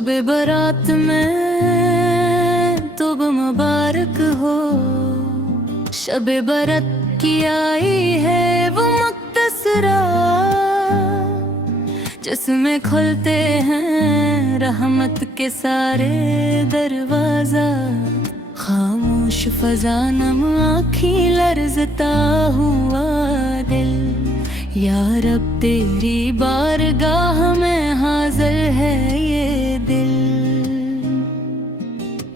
शबे बारात में तुब मुबारक हो। शबे बारात की आई है वो मुक्तसरा, जिसमें खुलते हैं रहमत के सारे दरवाजा। खामोश फजा नम आँखी लरजता हुआ दिल, या रब तेरी बारगाह में हाजिर है ये दिल।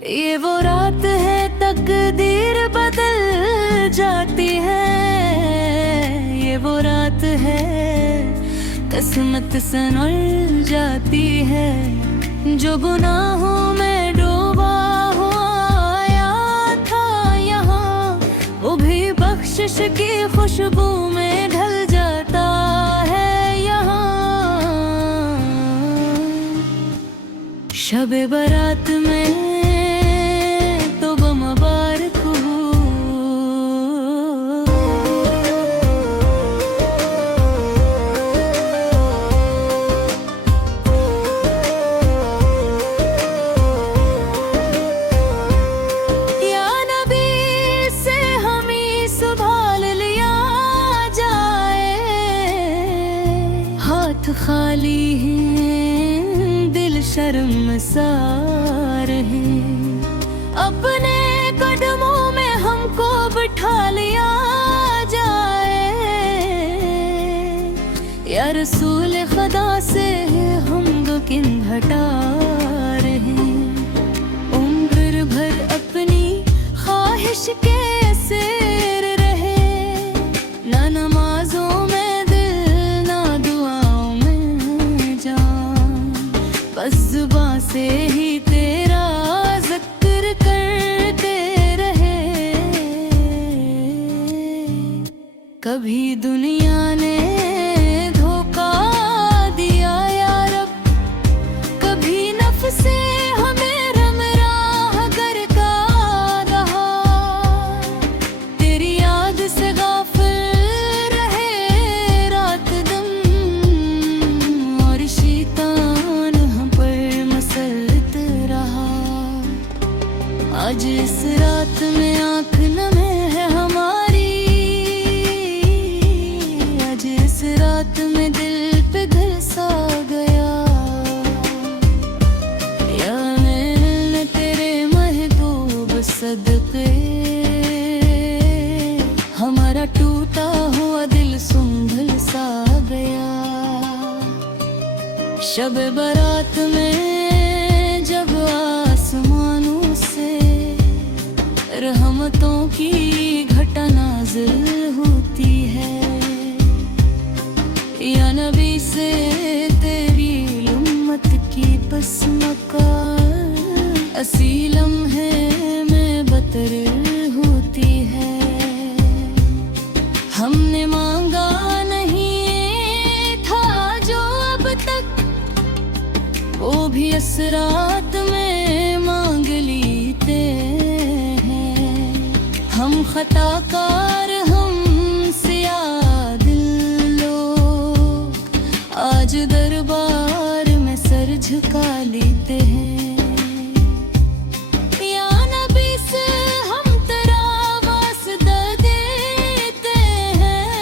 ये वो रात है तकदीर बदल जाती है, ये वो रात है किस्मत संवर जाती है। जो गुनाहों में डूबा हुआ आया था यहाँ, वो भी बख्शिश की खुशबू में ढल जाता है यहाँ। शबे बारात में तो मुबारक हो। या नबी से हमें संभाल लिया जाए, हाथ खाली हैं दिल शर्मसार है। अपने कदमों में हमको बिठा लिया जाए, या रसूल खुदा से हम दो किन हटा रहे। उम्र भर अपनी ख्वाहिश के सिर रहे, ना नमाजों में दिल ना दुआओं में जान। बस जुबां से ही तेरा जिक्र करते रहे। कभी दुनिया ने धोखा दिया या रब, कभी नफ्से हमें रमराह करता रहा। तेरी याद से गाफिल रहे रात दम, और शैतान हम पर मसलत रहा। आज इस रात में आँख नम है हमारी, आज इस रात में दिल पे घर सा गया। या मैंने तेरे महबूब सदके, हमारा टूटा हुआ दिल संभल सा गया। शब बारात में जब आसमानों से रहमतों की घटा नाज़िल होती है, या नबी से तेरी उम्मत की बस्म का असीलम है में बतर होती है। हमने मांगा नहीं था जो अब तक, वो भी इस रात में मांग लेते हैं। हम खताकार हम सिया दिल लोग, आज दरबार में सर झुका लेते हैं। या नबी से हम तेरा वास्ता देते हैं,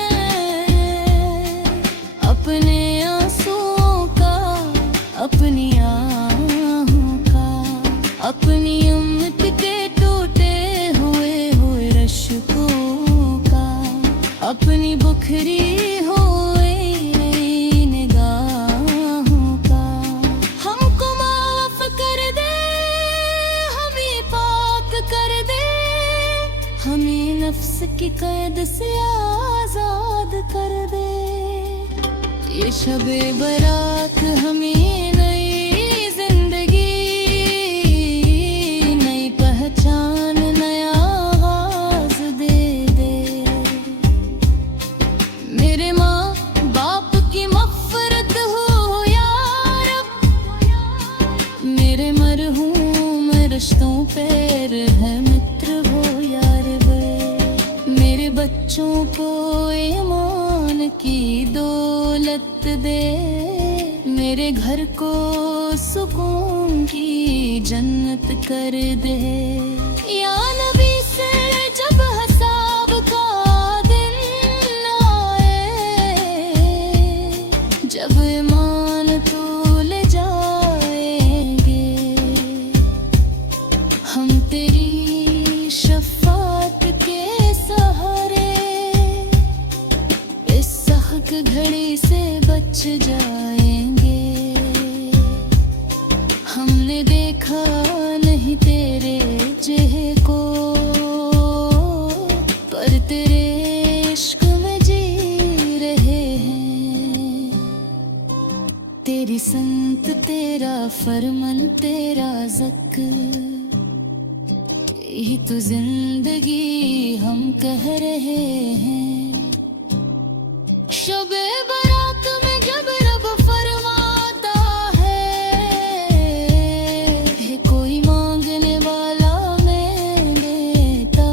अपने आंसुओं का, अपनी आहों का, अपनी उम्मत के टूटे हुए रश्कों का, अपनी बुखरी हुए निगाहों का। हमको माफ कर दे, हमें पाक कर दे, हमें नफ्स की कैद से आजाद कर दे। ये शबे बारात हमें नई जिंदगी, नई पहचान, नया आगाज दे दे। मेरे माँ बाप की मग़फ़िरत हो या रब, मेरे मरहूम रिश्तों पे रहमत हो या रब। मेरे बच्चों को ईमान की दौलत दे, मेरे घर को सुकून की जन्नत कर दे। या नबी से जब हिसाब का दिन आए, जब ईमान तोल जाएंगे, हम तेरी शफात के सहारे इस सख्त घड़ी से बच जाएंगे। हमने देखा नहीं तेरे चेहरे को, पर तेरे इश्क में जी रहे हैं। तेरी संत, तेरा फरमान, तेरा ज़िक्र, यही तो जिंदगी हम कह रहे हैं। शबे बारात में जब रब फरमाता है कोई मांगने वाला मैं देता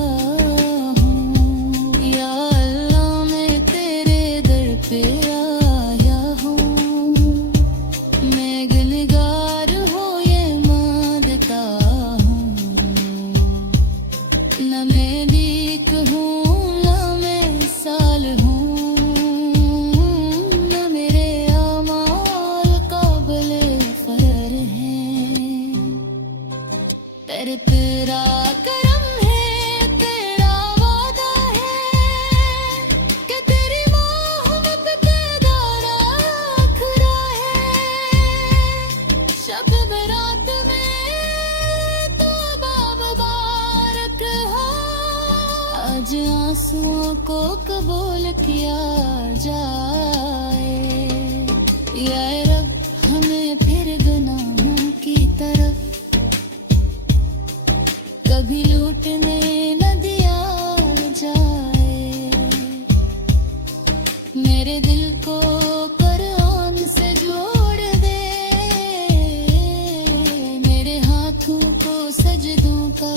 हूँ। या अल्लाह मैं तेरे दर पे आया हूँ, मैं गुनहगार हूँ ये मानता हूँ। न मैं दीक हूँ न मैं साल हूँ, न मेरे अमाल काबिल फर हैं। तेरे तेरा करम है, तेरा वादा है कि तेरी मोहब्बत तेरा रखरा है। शब बरात में तो मुबारक हो, आज आंसुओं को कबूल किया जाए। या रब हमें फिर गुनाहों की तरफ कभी लूटने न दिया जाए। मेरे दिल को कुरान से जोड़ दे, मेरे हाथों को सजदों का